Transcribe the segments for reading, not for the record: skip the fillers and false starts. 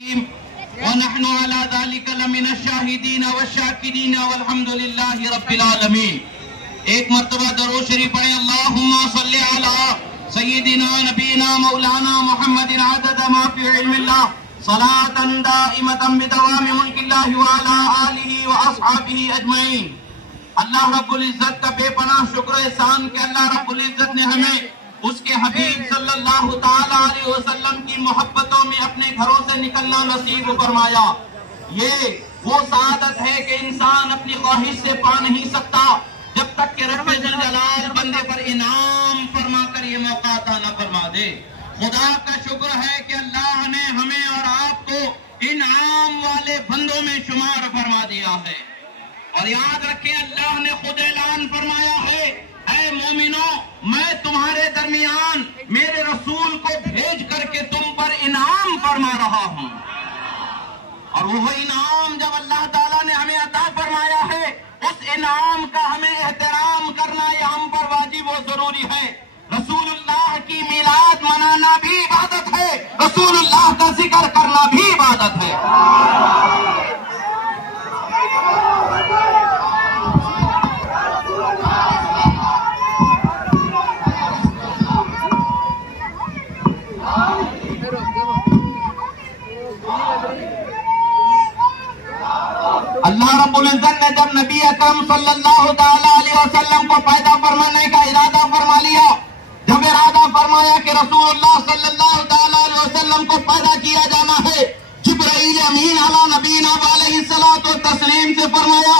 वनहनु अला ज़ालिका लमिन शाहिदीन व शाकिरीन वल्हम्दुलिल्लाहि रब्बिल आलमीन। एक मर्तबा दरूद शरीफ पढ़े। अल्लाहुम्मा सल्लि अला सय्यिदिना नबीना मौलाना मुहम्मदिन अदद मा फी इल्मिल्लाह सलातन दाइमतन बिदवामि मुल्किल्लाहि व अला आलिहि व अस्हाबिहि अजमईन। अल्लाह रब्बुल इज्जत का बेपनाह शुक्र एहसान कि अल्लाह रब्बुल इज्जत ने हमें उसके हबीब सल्लल्लाहु ताला अलैहि वसल्लम की मोहब्बतों में अपने घरों से निकलना नसीब फरमाया। ये वो सआदत है कि इंसान अपनी ख्वाहिश से पा नहीं सकता जब तक कि रब्बे जुल जलाल बंदे पर इनाम फरमा कर ये मौका अता न फरमा दे। खुदा का शुक्र है कि अल्लाह ने हमें और आपको इनाम वाले बंदों में शुमार फरमा दिया है। और याद रखें, अल्लाह ने खुद ऐलान फरमाया है, ऐ मोमिनो, मैं तुम्हारे दरमियान मेरे रसूल को भेज करके तुम पर इनाम फरमा रहा हूं। और वो इनाम जब अल्लाह ताला ने हमें अता फरमाया है, उस इनाम का हमें एहतराम करना ये हम पर वाजिब और जरूरी है। रसूलुल्लाह की मिलाद मनाना भी इबादत है, रसूलुल्लाह का जिक्र करना भी इबादत है। अल्लाह रब्बुल इज्जत ने जब नबी अकरम सल्लल्लाहु ताला अलैहि वसल्लम को पैदा फरमाने का इरादा फरमा लिया, जब इरादा फरमाया कि रसूलुल्लाह सल्लल्लाहु ताला अलैहि वसल्लम को पैदा किया जाना है, जिब्राईल अमीन अला नबीना अलैहिस्सलातु तस्लीम से फरमाया,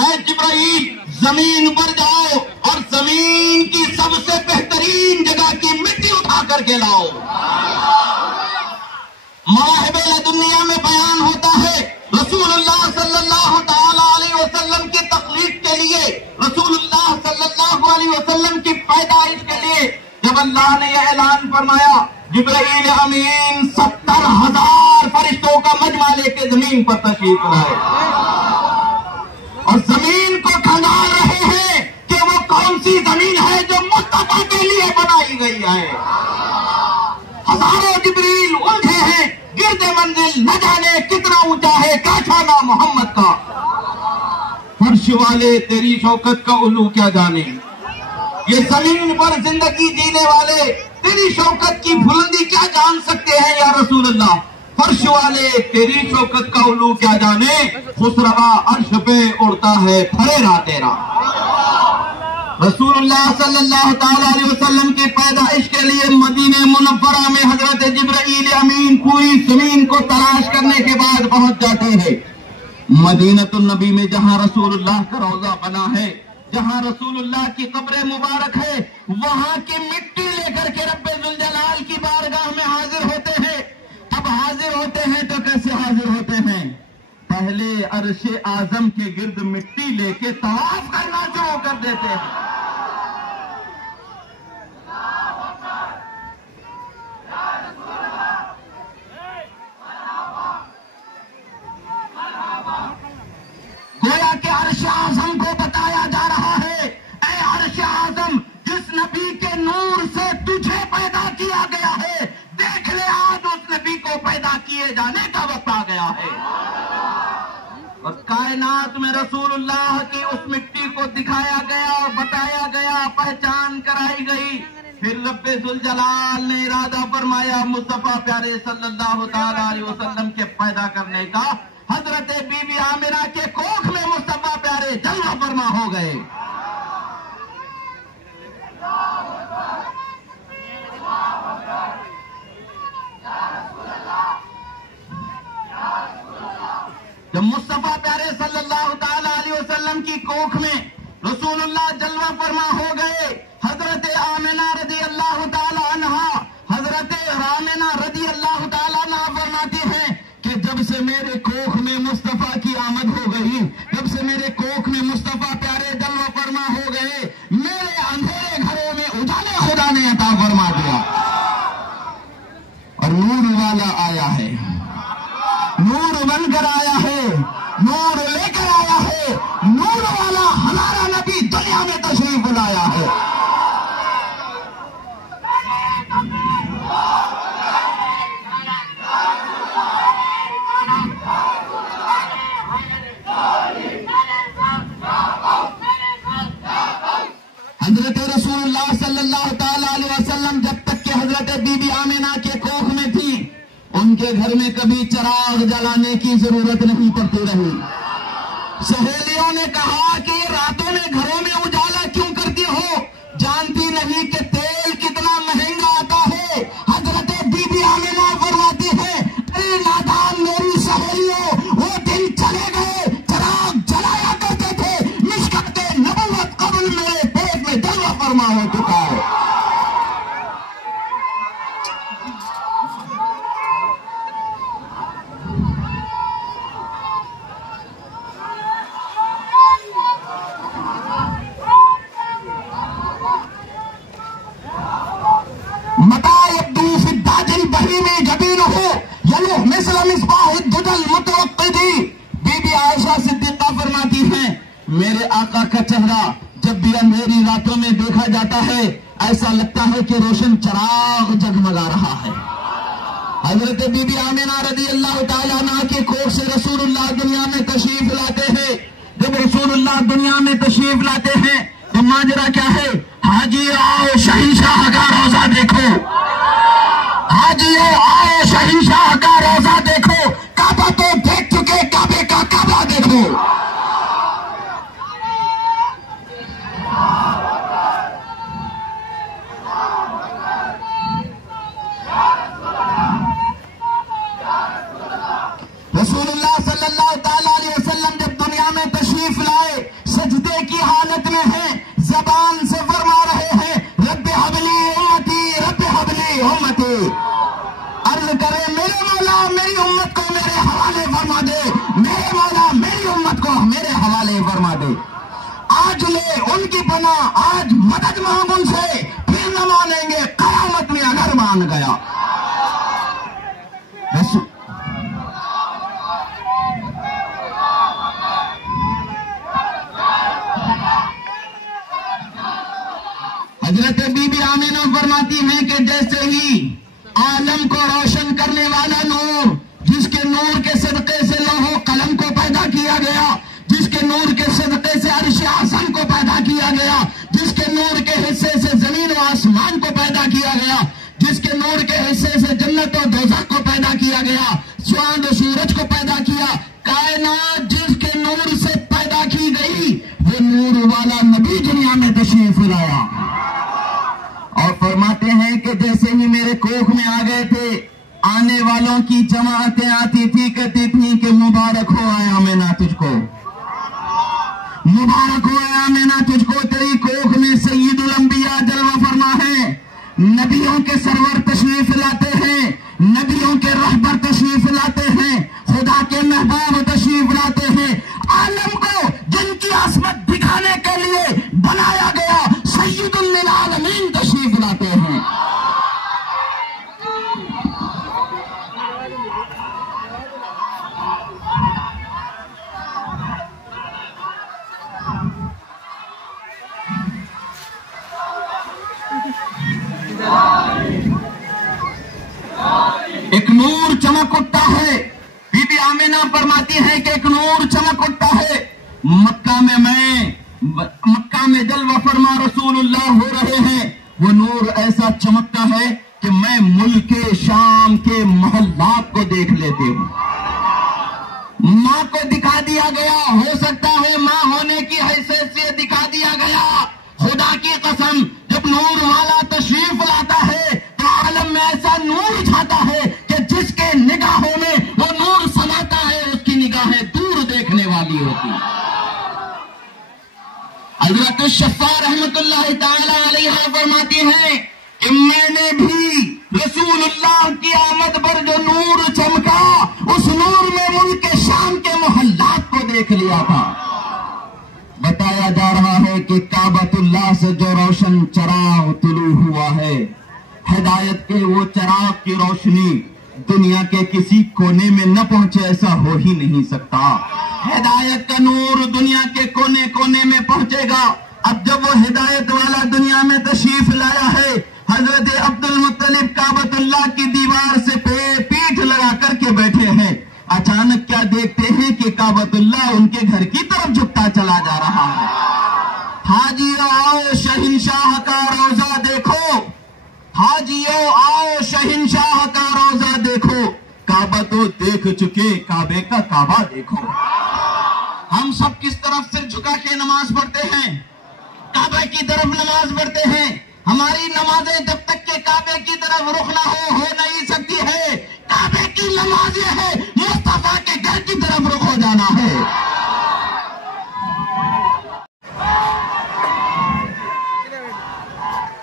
ऐ जिब्राईल, जमीन पर जाओ और जमीन की सबसे बेहतरीन जगह की मिट्टी उठा करके लाओ। मवाहिबे दुनिया में बयान होता है, रसूलुल्लाह सल्लल्लाहु ताला अलैहि वसल्लम की तखलीक के लिए, रसूलुल्लाह सल्लल्लाहु अलैहि वसल्लम की पैदाइश के लिए जब अल्लाह ने यह ऐलान फरमाया, जिब्राईल अमीन 70,000 फरिश्तों का मजमा लेके जमीन पर तशरीफ लाए और जमीन को खंगाल रहे हैं कि वो कौन सी जमीन है जो मुस्तफा के लिए बनाई गई है। हजारों जिब्रील उलझे हैं, गिरदे मंजिल न जाने कितना ऊंचा है काशाना मोहम्मद का। फर्श वाले तेरी शौकत का उल्लू क्या जाने, ये जमीन पर जिंदगी जीने वाले तेरी शौकत की बुलंदी क्या जान सकते हैं या रसूल अल्लाह। फर्श वाले तेरी शौकत का उल्लू क्या जाने, खुसरवा अर्श पे उड़ता है फरेरा तेरा। रसूलुल्लाह सल्लल्लाहु ताला अलैहि वसल्लम की पैदाइश के लिए मदीने मुनव्वरा में हजरत जिब्राईल अमीन पूरी जमीन को तलाश करने के बाद पहुंच जाते हैं। मदीनतुन नबी में जहां रसूलुल्लाह का रौजा बना है, जहां रसूलुल्लाह की कब्र मुबारक है, वहां की मिट्टी लेकर के रब्बे जुल जलाल की बारगाह में हाजिर होते हैं। अब हाजिर होते हैं तो कैसे हाजिर होते हैं? पहले अर्शे आजम के गिर्द मिट्टी लेके तवाफ करना शुरू कर देते हैं। गोया के अर्श आजम को बताया जा रहा है, ऐ अर्श आजम, जिस नबी के नूर से तुझे पैदा किया गया है, देख ले आज उस नबी को पैदा किए जाने का वक्त आ गया है। और कायनात में रसूलुल्लाह की उस मिट्टी को दिखाया गया और बताया गया, पहचान कराई गई। फिर रब्बे जुल जलाल ने इरादा फरमाया मुस्तफा प्यारे सल्लल्लाहु ताला अलैहि वसल्लम के पैदा करने का। हजरत बीबी आमिना के कोख में मुस्तफा प्यारे जलवा फरमा हो गए। जब मुस्तफा प्यारे सल्लल्लाहु ताला अलैहि वसल्लम की कोख में रसूलुल्लाह जलवा फरमा हो गए, हजरत आमिना रदी अल्लाह ताला अन्हा, हजरत आमिना रदी अल्लाह ताला अन्हा फरमाती हैं कि जब से मेरे कोख में मुस्तफा की आमद हो गई, जब से मेरे कोख में मुस्तफा प्यारे जलवा फरमा हो गए, मेरे अंधेरे घरों में उजाले खुदा ने अता फरमा दिया और नूर वाला आया है, नूर बनकर आया है, नूर लेकर आया है, नूर वाला हमारा नबी दुनिया में तशरीफ लाया है। में कभी चिराग जलाने की जरूरत नहीं पड़ती रही। सहेलियों ने कहा कि रातों में घरों में उजाला क्यों करती हो, जानती नहीं कि तेल कितना महंगा आता है। हजरत बीबी आमिना फरमाती है, अरे नादान मेरी सहेलियों, वो दिन चले गए चिराग जलाया करते थे, मिशकाते नबुव्वत कब्र मेरे पेट में जलवा फरमा हो चुका है। बीबी आयशा सिद्दीक़ा फरमाती हैं, मेरे आका का चेहरा जब भी अंधेरी रातों में देखा जाता है ऐसा लगता है कि रोशन चिराग जगमगा रहा है। हजरत बीबी आमिना रज़ी अल्लाह ताला अन्हा के कोख से रसूलुल्लाह दुनिया में तशरीफ लाते हैं। जब रसूलुल्लाह दुनिया में तशरीफ लाते हैं तो माजरा क्या है, हाजी आओ शहंशाह का रोजा देखो, हाजी आओ शहंशाह का रोजा देखो, काबा तो देख चुके, काबे का काबा देखो। रसूलुल्लाह सल्लल्लाहु ताला अलैहि वसल्लम जब दुनिया में तशरीफ लाए, सजदे की हालत में हैं, जबान से फरमा रहे हैं, रब्बे हबली उम्मती, रब्बे हबली उम्मती। अर्ज करे, मेरे मौला मेरी उम्मत को मेरे हवाले फरमा दे, मेरे मौला मेरी उम्मत को मेरे हवाले फरमा दे। आज ले उनकी पना, आज मदद मांग उनसे, फिर न मानेंगे कयामत में अगर मान गया। हजरत बीबी आमिना फरमाती हैं कि जैसे ही आलम को रोशन करने वाला नूर, जिसके नूर के सदके से लौह कलम को पैदा किया गया, जिसके नूर के सदके से अर्श आज़म को पैदा किया गया, जिसके नूर के हिस्से से जमीन और आसमान को पैदा किया गया, जिसके नूर के हिस्से से जन्नत और दोज़ख को पैदा किया गया, चांद और सूरज को पैदा किया, कायनात जिसके नूर से पैदा की गई, वो नूर वाला नबी दुनिया में तशरीफ लाया। और फरमाते हैं कि जैसे ही मेरे कोख में आ गए थे, आने वालों की जमातें आती थी, कहती थी कि मुबारक हो आया आमिना तुझको, मुबारक हो आया आमिना तुझको, तेरी कोख में सय्यदुल अंबिया जलवा फरमा है, नबियों के सरवर तशरीफ लाते हैं, नबियों के रहबर तशरीफ लाते हैं, खुदा के महबूब तशरीफ लाते हैं। आलम को जिनकी आसमत दिखाने के लिए बनाया गया सय्यदुल आलमीन तशरीफ लाते हैं। एक नूर चमक उठता है। बीबी आमिना फरमाती है कि एक नूर चमक उठता है। मक्का में जलवा फरमा रसूलुल्लाह हो रहे हैं। वो नूर ऐसा चमकता है कि मैं मुल्क शाम के मोहल्लात को देख लेती हूँ। माँ को दिखा दिया गया, हो सकता है माँ होने की हैसियत से दिखा दिया गया। खुदा की कसम, जब नूर वाला तशरीफ लाता है तो आलम में ऐसा नूर छाता है कि जिसके निगाहों में वो नूर समाता है, उसकी निगाहें दूर देखने वाली होती है। हज़रत शफ़ा रहमतुल्लाह ताला अलैहा फरमाती हैं कि मैंने भी रसूलुल्लाह की आमद पर जो नूर चमका, उस नूर में मुल्क शाम के मोहल्लात को देख लिया था। बताया जा रहा है कि काबतुल्लाह से जो रोशन चराग तुलू हुआ है, हिदायत के वो चराग की रोशनी दुनिया के किसी कोने में न पहुंचे, ऐसा हो ही नहीं सकता। हिदायत का नूर दुनिया के कोने कोने में पहुंचेगा। अब जब वो हिदायत वाला दुनिया में तशरीफ लाया है, हजरत अब्दुल मुत्तलिब काबतुल्लाह की दीवार से पीठ लगा करके बैठे हैं। अचानक क्या देखते हैं कि काबतुल्लाह उनके घर की तरफ झुकता चला जा रहा है। हाजियो आओ शहंशाह का रोजा देखो, हाजियो आओ शहंशाह का रोजा देखो। काबतुल्लाह जो देख चुके काबे का काबा देखो। हम सब किस तरफ से झुका के नमाज पढ़ते हैं? काबे की तरफ नमाज पढ़ते हैं। हमारी नमाजें जब तक के काबे की तरफ रुख ना हो नहीं सकती है। काबे की नमाज ये है मुस्तफा के घर की तरफ रुख हो जाना है।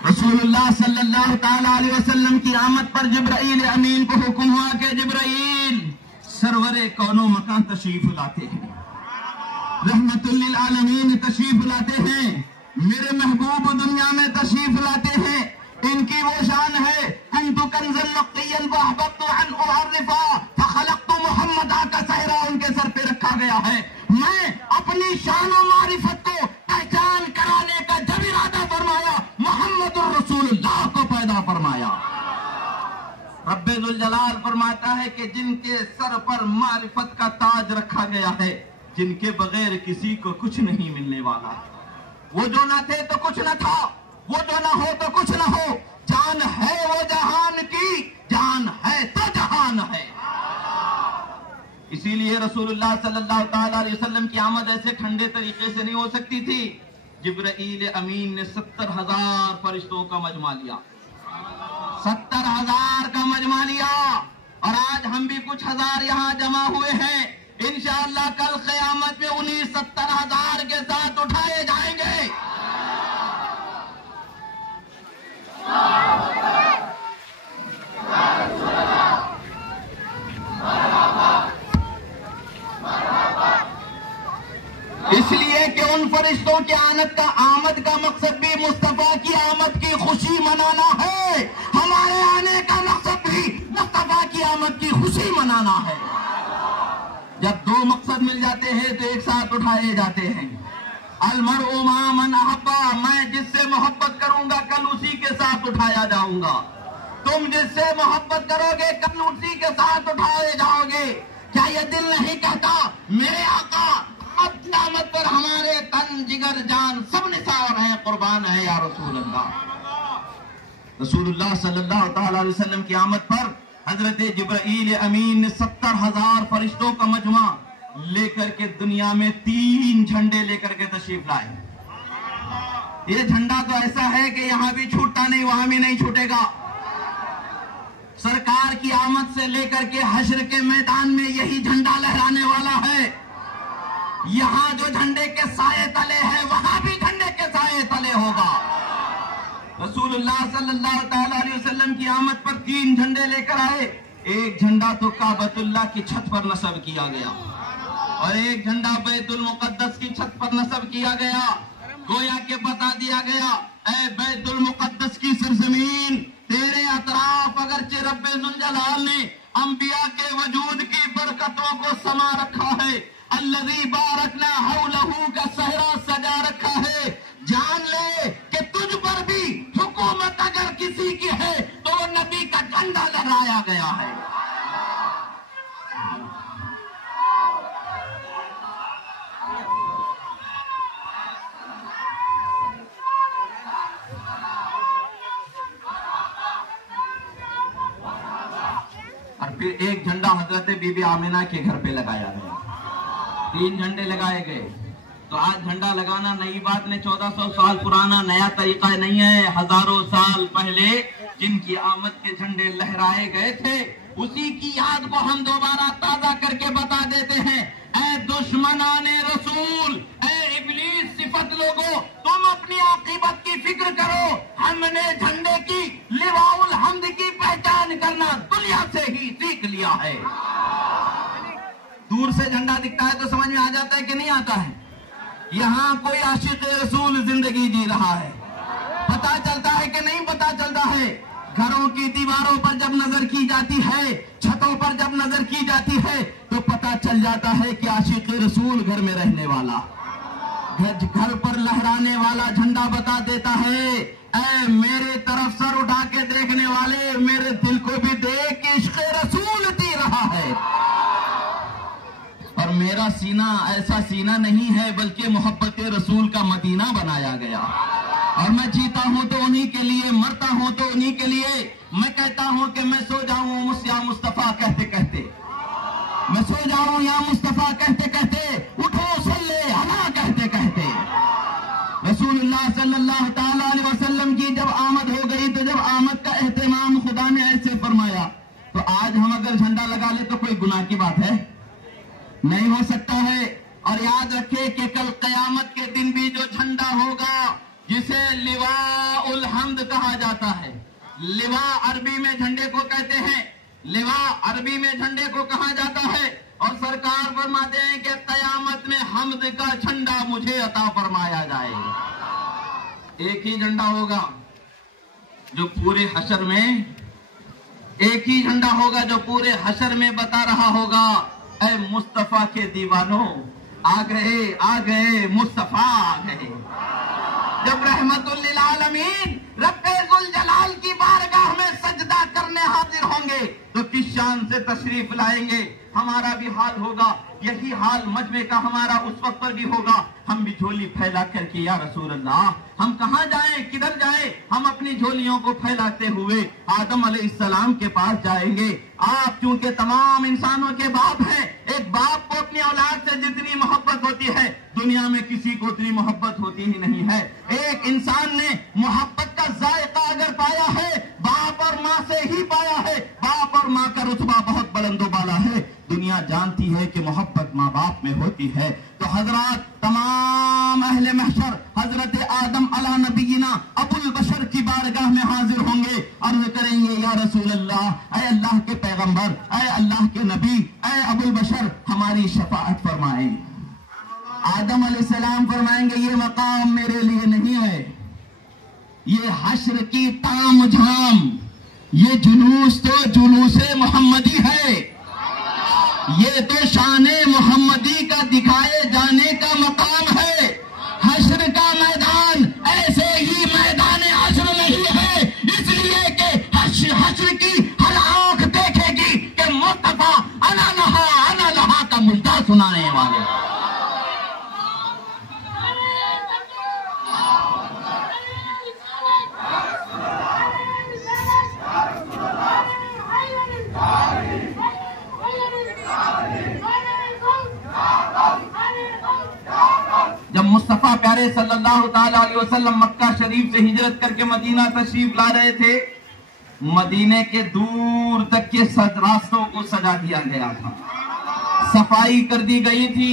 रसूलुल्लाह सल्लल्लाहु ताला अलैहि वसल्लम की आमद पर जिब्राइल अमीन को हुक्म हुआ कि जिब्राइल सरवरे कौनो मकान तशरीफ लाते हैं, रहमतुल लिल आलमीन तशरीफ लाते हैं, मेरे महबूब दुनिया में तशरीफ लाते हैं। इनकी वो शान है कुन्तु कंज़न नक़िय्यन वअहबब्तु अन उअर्रिफा फखलक़तु मुहम्मदा का सहरा उनके सर पे रखा गया है। मैं अपनी शान और मारिफत को पहचान कराने का जब इरादा फरमाया मुहम्मदुर रसूलुल्लाह को पैदा फरमाया। रब्बे जुल जलाल फरमाता है कि जिनके सर पर मारिफत का ताज रखा गया है, जिनके बगैर किसी को कुछ नहीं मिलने वाला। वो जो ना थे तो कुछ न था, वो जो ना हो तो कुछ न हो। जान है वो जहान की, जान है तो जहान है। इसीलिए रसूलुल्लाह सल्लल्लाहु ताला अलैहि वसल्लम की आमद ऐसे ठंडे तरीके से नहीं हो सकती थी। जिब्राइल अमीन ने 70,000 फरिश्तों का मजमा लिया, 70,000 का मजमा लिया। और आज हम भी कुछ हजार यहाँ जमा हुए हैं। इंशाअल्लाह कल क़यामत में उन्हीं 70,000 के साथ उठाए जाएंगे। इसलिए कि उन फरिश्तों की आमद का मकसद भी मुस्तफा की आमद की खुशी मनाना है। हमारे आने का मकसद भी मुस्तफा की आमद की खुशी मनाना है। जब दो मकसद मिल जाते हैं तो एक साथ उठाए जाते हैं। अलमरउ मा मन अहब्बा, मैं जिससे मोहब्बत करूंगा कल उसी के साथ उठाया जाऊंगा। तुम जिससे मोहब्बत करोगे कल उसी के साथ उठाए जाओगे। क्या यह दिल नहीं कहता मेरे आका अब क़यामत पर हमारे तन जिगर जान सब निसार हैं, कुर्बान है या रसूल अल्लाह। रसूलुल्लाह सल्लल्लाहु ताला अलैहि वसल्लम की आमद पर हजरत जिब्राइल अमीन ने 70,000 फरिश्तों का मजमा लेकर के दुनिया में 3 झंडे लेकर के तशरीफ लाए। ये झंडा तो ऐसा है कि यहाँ भी छूटता नहीं, वहां भी नहीं छूटेगा। सरकार की आमद से लेकर के हश्र के मैदान में यही झंडा लहराने वाला है। यहाँ जो झंडे के साए तले है वहां भी झंडे के साए तले होगा। रसूलुल्लाह सल्लल्लाहु ताला अलैहि वसल्लम की आमद पर 3 झंडे लेकर आए। एक झंडा तो काबतुल्लाह की छत पर नस्ब किया गया और एक झंडा बैतुल मुकद्दस की छत पर नस्ब किया गया। गोया के बता दिया गया, ऐ बैतुल मुकद्दस की सरजमीन, तेरे अतराफ अगरचे रब्बे जुल जलाल ने अंबिया के वजूद की बरकतों को समा रखा है। अल्लज़ी बारकना हौलहू का सहरा सजा रखा है। जान ले कि तुझ पर भी हुकूमत अगर किसी की है तो नबी का झंडा लहराया गया है। और फिर एक झंडा हजरत बीबी आमिना के घर पे लगाया गया। 3 झंडे लगाए गए। तो आज झंडा लगाना नई बात नहीं, 1400 साल पुराना नया तरीका नहीं है। हजारों साल पहले जिनकी आमद के झंडे लहराए गए थे उसी की याद को हम दोबारा ताजा करके बता देते हैं। ऐ दुश्मनाने रसूल, ऐ इब्लीस सिफत लोगों, तुम अपनी आकीबत की फिक्र करो। हमने झंडे की लिवाउल हम्द की पहचान करना दुनिया से ही सीख लिया है। दूर से झंडा दिखता है तो समझ में आ जाता है कि नहीं आता है। यहाँ कोई आशिक रसूल जिंदगी जी रहा है, पता चलता है कि नहीं पता चलता है। घरों की दीवारों पर जब नजर की जाती है, छतों पर जब नजर की जाती है तो पता चल जाता है कि आशिक रसूल घर में रहने वाला, घर पर लहराने वाला झंडा बता देता है, ऐ मेरे तरफ सर उठा के देखने वाले, मेरे दिल को भी देख कि इश्क़ रसूल जी रहा है। और मेरा सीना ऐसा सीना नहीं है बल्कि मोहब्बत रसूल का मदीना बनाया गया। और मैं जीता हूं तो उन्हीं के लिए, मरता हूं तो उन्हीं के लिए। मैं कहता हूं कि मैं सो जाऊं मुस्या मुस्तफा कहते कहते, मैं सो जाऊं या मुस्तफा कहते कहते, उठो सल्ले अला कहते कहते। रसूलुल्लाह सल्लल्लाहु ताला अलैहि वसल्लम की जब आमद हो गई तो जब आमद का एहतमाम खुदा ने ऐसे फरमाया, तो आज हम अगर झंडा लगा ले तो कोई गुनाह की बात है? नहीं हो सकता है। और याद रखे कि कल कयामत के दिन भी जो झंडा होगा जिसे लिवा उल हम्द कहा जाता है, लिवा अरबी में झंडे को कहते हैं, लिवा अरबी में झंडे को कहा जाता है। और सरकार फरमाते हैं कि कयामत में हम्द का झंडा मुझे अता फरमाया जाएगा। एक ही झंडा होगा जो पूरे हशर में, एक ही झंडा होगा जो पूरे हशर में बता रहा होगा, ऐ मुस्तफा के दीवानों आ गए मुस्तफा आ गए। जब रहमतुल लिल आलमीन रब्बे जुल जलाल की बारगाह में सजदा करने हाजिर होंगे तो किस शान से तशरीफ लाएंगे। हमारा भी हाल होगा, यही हाल मजमे का हमारा उस वक्त पर भी होगा। हम भी झोली फैला करके या रसूल अल्लाह, हम कहाँ जाएं, किधर जाएं? हम अपनी झोलियों को फैलाते हुए आदम अलैहिस्सलाम के पास जाएंगे। आप चूंकि तमाम इंसानों के बाप हैं, एक बाप को अपनी औलाद से जितनी मोहब्बत होती है दुनिया में किसी को उतनी मोहब्बत होती ही नहीं है। एक इंसान ने मोहब्बत का जायका अगर पाया है बाप और माँ से ही पाया है। बाप और माँ का रुतबा बहुत बुलंदोबाला है। दुनिया जानती है कि मोहब्बत माँ बाप में होती है। तो हजरात तमाम अहले महशर हजरत आदम अला नबीना अबुल बशर की बारगाह में हाजिर होंगे, अर्ज करेंगे या रसूल अल्लाह, ऐ अल्लाह के पैगंबर, ऐ अल्लाह के नबी, ऐ अबुल बशर हमारी शफाअत फरमाएं। आदम अलैहिस्सलाम फरमाएंगे ये मकाम मेरे लिए नहीं है, ये हश्र की ताम झाम, ये जुलूस तो जुलूसे मोहम्मदी है, ये तो शाने मोहम्मदी का दिखाए जाने का मकाम है। हश्र का मैदान ऐसे ही मैदान हश्र नहीं है, इसलिए कि हश्र की हर आंख देखेगी कि मुस्तफा अना लहा का मुद्दा सुनाने वाले। जब मुस्तफा प्यारे सल्लल्लाहु ताला अलैहि वसल्लम मक्का शरीफ से हिजरत करके मदीना तशरीफ ला रहे थे, मदीने के दूर तक के रास्तों को सजा दिया गया था, सफाई कर दी गई थी।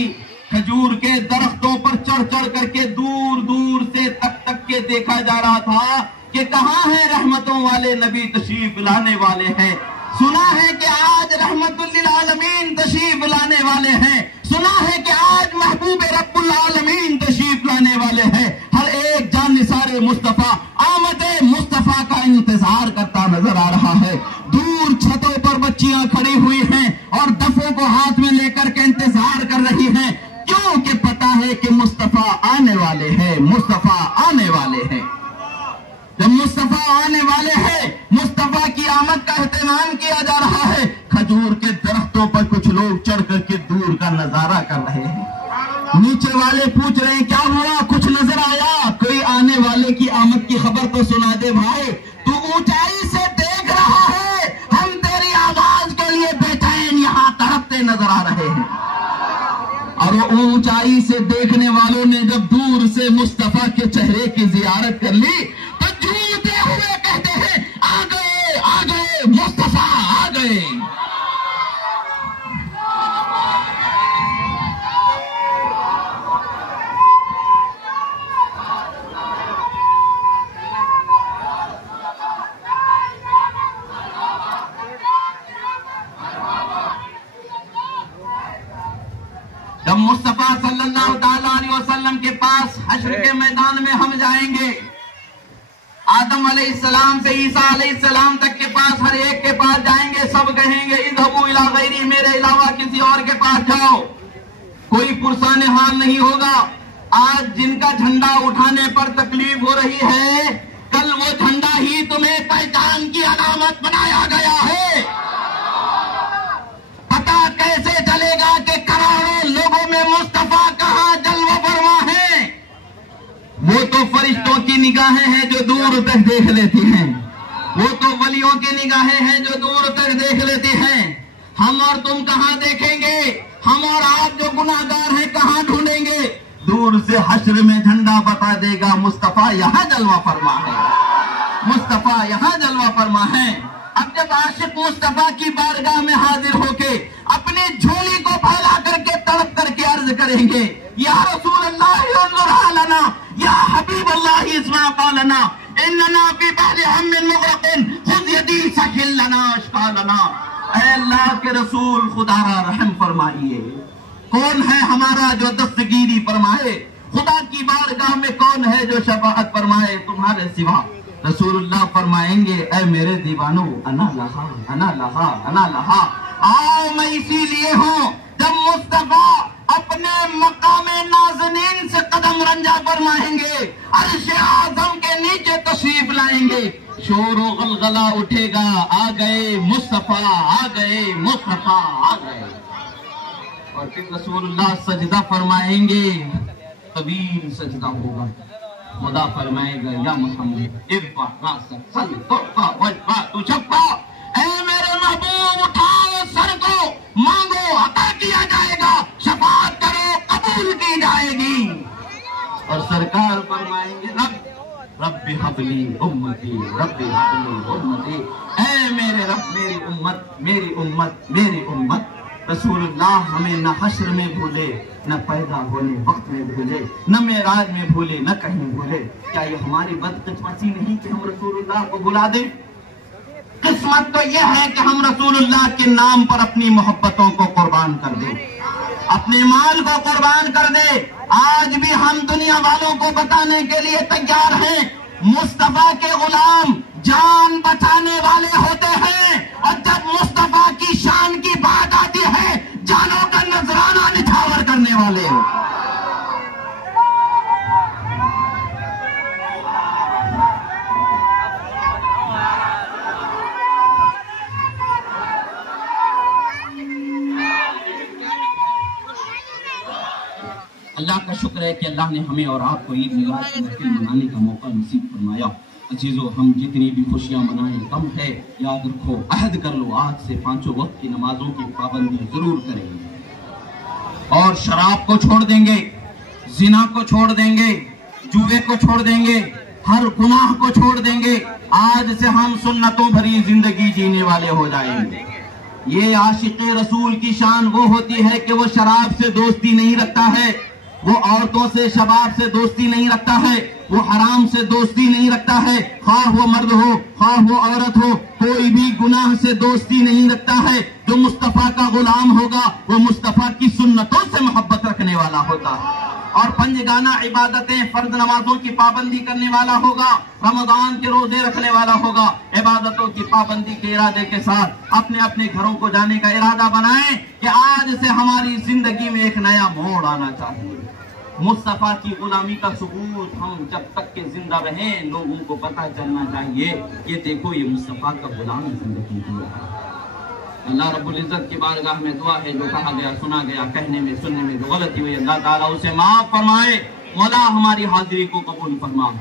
खजूर के दरख्तों पर चढ़ चढ़ करके दूर दूर से तक के देखा जा रहा था कि कहाँ है रहमतों वाले नबी तशरीफ लाने वाले हैं। सुना है कि आज रहमतुल लिल आलमीन तशरीफ लाने वाले हैं, सुना है कि आज महबूब रब्बुल आलमीन तशरीफ लाने वाले हैं। हर एक जानिसारे मुस्तफा आमद मुस्तफा का इंतजार करता नजर आ रहा है। दूर छतों पर बच्चियां खड़ी हुई हैं और दफों को हाथ में लेकर के इंतजार कर रही हैं, क्योंकि पता है कि मुस्तफा आने वाले हैं, मुस्तफा आने वाले हैं। जब मुस्तफा आने वाले हैं, मुस्तफा की आमद का एहतमाम किया जा रहा है। खजूर के दरख्तों पर कुछ लोग चढ़ करके दूर का नजारा कर रहे हैं। नीचे वाले पूछ रहे हैं क्या हुआ, कुछ नजर आया? कोई आने वाले की आमद की खबर तो सुना दे भाई। तू ऊंचाई से देख रहा है, हम तेरी आवाज के लिए बेचैन यहाँ तड़पते नजर आ रहे हैं। और वो ऊंचाई से देखने वालों ने जब दूर से मुस्तफा के चेहरे की जियारत कर ली तो झूमते हुए कहते हैं आ गए मुस्तफा आ गए। जब मुस्तफा सल्लल्लाहु अलैहि वसल्लम के पास हश्र के मैदान में हम जाएंगे, आदम अलैहिस्सलाम से ईसा अलैहिस्सलाम तक के पास हर एक के पास जाएंगे, सब कहेंगे इज़हबू इला गैरी, मेरे अलावा किसी और के पास जाओ। कोई पुरसाने हाल नहीं होगा। आज जिनका झंडा उठाने पर तकलीफ हो रही है, कल वो झंडा ही तुम्हें पहचान की अलामत बनाया गया है। पता कैसे चलेगा कि करोड़ों लोगों में मुस्तफा कहाँ जलवा फरमा है? वो तो फरिश्तों की निगाहें हैं जो दूर तक देख लेती हैं, वो तो वलियों की निगाहें हैं जो दूर तक देख लेती हैं। हम और तुम कहाँ देखेंगे? गुनाहगार हैं कहाँ ढूंढेंगे? दूर से हश्र में झंडा बता देगा मुस्तफा यहाँ जलवा फरमा है, मुस्तफा यहाँ जलवा फरमा है। अब जब आशिक मुस्तफा की बारगाह में हाजिर होके अपनी झोली को फैला करके तड़प करके अर्ज करेंगे, या रसूल अल्लाह उन्जुर हालना, या हबीब अल्लाह इस्मा क़ालना, इन्नना फी बहरि हम्मिन मुग़रक़िन, खुद यदी सहिल लना अश्क़ालना। ऐ अल्लाह के रसूल खुदारा रहम फरमाइए, कौन है हमारा जो दस्तगीरी फरमाए? खुदा की बारगाह में कौन है जो शफाअत फरमाए तुम्हारे सिवा? रसूलुल्लाह फरमाएंगे, ऐ मेरे दीवानो, अना लहा अना लहा अना लहा। आओ मैं इसीलिए हूँ। जब मुस्तफा अपने मकामे नाज़नीन से कदम रंजा फरमाएंगे, अर्श आज़म के नीचे तशरीफ लाएंगे, शोर व गलगला उठेगा, आ गए मुस्तफा, आ गए मुस्तफा, आ गए। और फिर रसूलुल्लाह सजदा फरमाएंगे, तवील सजदा होगा। खुदा फरमाएगा, या मोहम्मद इरफा रासक सल तुरफा वजफा तुशफ़ा, ऐ मेरे महबूब उठाओ सर को, मांगो अता किया जाएगा, शफाअत करो कबूल की जाएगी। और सरकार फरमाएंगे, रब्बि हबली उम्मती, रब्बि हबली उम्मती, ऐ मेरे रब मेरी उम्मत, मेरी उम्मत, मेरी उम्मत। रसूलुल्लाह हमें न हश्र में भूले, न पैदा होने वक्त में भूले, न मेराज में भूले, न कहीं भूले। क्या ये हमारी बदकिस्मती नहीं कि हम रसूलुल्लाह को भुला दें? किस्मत तो यह है कि हम रसूलुल्लाह के नाम पर अपनी मोहब्बतों को कुर्बान कर दें, अपने माल को कुर्बान कर दे। आज भी हम दुनिया वालों को बताने के लिए तैयार हैं, मुस्तफा के गुलाम जान बचाने वाले होते हैं, और जब मुस्तफा की शान की बात आती है, जानों का नजराना निछावर करने वाले। अल्लाह का शुक्र है कि अल्लाह ने हमें और आपको ईद मिलाद की महफिल मनाने का मौका नसीब फरमाया। अजीजों, हम जितनी भी खुशियां मनाएं कम है। याद रखो, अहद कर लो, आज से 5 वक्त की नमाजों की पाबंदी जरूर करेंगे, और शराब को छोड़ देंगे, जिना को छोड़ देंगे, जुए को छोड़ देंगे, हर गुनाह को छोड़ देंगे। आज से हम सुन्नतों भरी जिंदगी जीने वाले हो जाएंगे। ये आशिक़े रसूल की शान वो होती है कि वो शराब से दोस्ती नहीं रखता है, वो औरतों से शबाब से दोस्ती नहीं रखता है, वो हराम से दोस्ती नहीं रखता है, ख्वाह वो मर्द हो ख्वाह वो औरत हो, कोई भी गुनाह से दोस्ती नहीं रखता है। जो मुस्तफा का गुलाम होगा वो मुस्तफा की सुन्नतों से मोहब्बत रखने वाला होगा, और पंजगाना इबादतें फर्ज नमाजों की पाबंदी करने वाला होगा, रमजान के रोजे रखने वाला होगा। इबादतों की पाबंदी के इरादे के साथ अपने अपने घरों को जाने का इरादा बनाएं कि आज से हमारी जिंदगी में एक नया मोड़ आना चाहिए। मुस्तफा की गुलामी का सबूत हम जब तक के जिंदा रहें लोगों को पता चलना चाहिए, ये देखो ये मुस्तफा का गुलाम जिंदगी जिया है। अल्लाह रब्बुल इज्जत की बारगाह में दुआ है, जो कहा गया सुना गया, कहने में सुनने में जो गलती हुई अल्लाह ताला उसे माफ फरमाए। मौला हमारी हाजिरी को कबूल फरमा,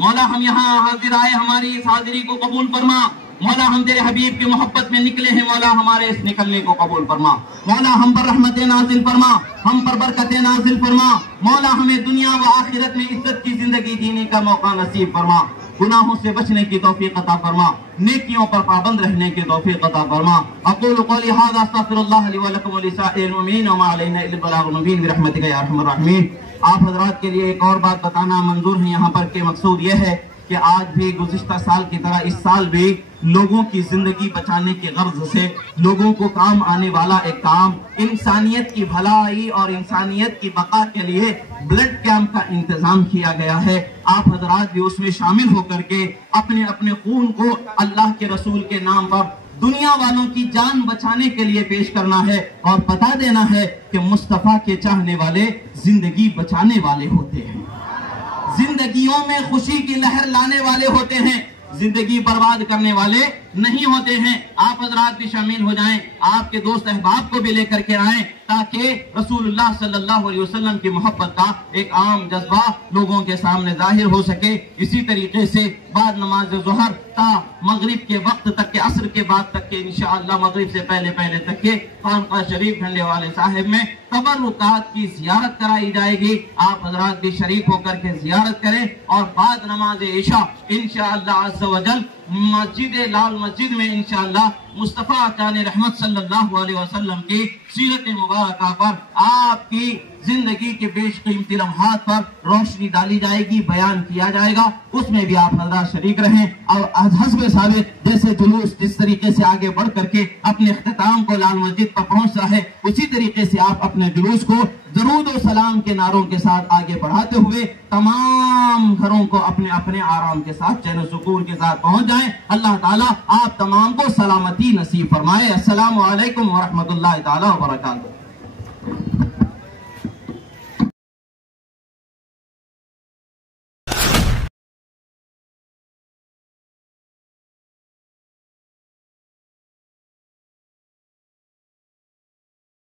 मौला हम यहाँ हाजिर आए, हमारी इस हाजिरी को कबूल फरमा। मौला हम तेरे हबीब की मोहब्बत में निकले हैं, मौला हमारे इस निकलने को कबूल फरमा। मौला हम पर रहमतें नाजिल फरमा, हम पर बरकतें नाजिल फरमा। मौला हमें दुनिया व आखिरत में इज्जत की जिंदगी जीने का मौका नसीब फरमा। गुनाहों से बचने की तौफीक अता फरमा, नेकियों पर पाबंद रहने की तौफीक अता फरमा। अक़ूलु क़ौली हाज़ा अस्तग़फ़िरुल्लाह ली व लकुम व लिसाइरिल मुमिनीन व मा अलैना इल्लल बलागुल मुबीन बिरहमतिका या अरहमर राहिमीन। आप हजरात के लिए एक और बात बताना मंजूर है यहाँ पर के मकसूद यह है कि आज भी गुज़िश्ता साल की तरह इस साल भी लोगों की जिंदगी बचाने के गर्ज से लोगों को काम आने वाला एक काम, इंसानियत की भलाई और इंसानियत की बका के लिए ब्लड कैंप का इंतजाम किया गया है। आप हजरात भी उसमें शामिल होकर के अपने अपने खून को अल्लाह के रसूल के नाम पर दुनिया वालों की जान बचाने के लिए पेश करना है, और बता देना है कि मुस्तफा के चाहने वाले जिंदगी बचाने वाले होते हैं, जिंदगियों में खुशी की लहर लाने वाले होते हैं, जिंदगी बर्बाद करने वाले नहीं होते हैं। आप हजरात भी शामिल हो जाएं, आपके दोस्त अहबाब को भी लेकर के आएं, ताकि रसूलुल्लाह सल्लल्लाहु अलैहि वसल्लम की मोहब्बत का एक आम जज्बा लोगों के सामने जाहिर हो सके। इसी तरीके से बाद नमाज ज़ोहर ता मगरिब के वक्त तक के, असर के बाद तक के इंशाअल्लाह मगरिब से पहले पहले तक के खानका शरीफ झंडे वाले साहिब में तबर्रुकात की जियारत कराई जाएगी। आप हजरात भी शरीक होकर के जियारत करें और बाद नमाज इशा इंशाअल्लाह अज़्ज़ व जल मस्जिद लाल मस्जिद में इंशाअल्लाह मुस्तफ़ा कान रहमत सल्लल्लाहु अलैहि वसल्लम की सीरत मुबारक पर आपकी जिंदगी के बेशकीमती लम्हात पर रोशनी डाली जाएगी, बयान किया जाएगा। उसमें भी आप हजरात शरीक रहें और हस्ब साबित जैसे जुलूस जिस तरीके से आगे बढ़ करके अपने इख्तिताम को लाल मस्जिद पर पहुंच रहा है, उसी तरीके से आप अपने जुलूस को दरूद और सलाम के नारों के साथ आगे बढ़ाते हुए तमाम घरों को अपने अपने आराम के साथ चैन सुकून के साथ पहुंच जाएं। अल्लाह ताला आप तमाम को सलामती नसीब फरमाए। अस्सलामु अलैकुम व रहमतुल्लाहि ताला व बरकातहू।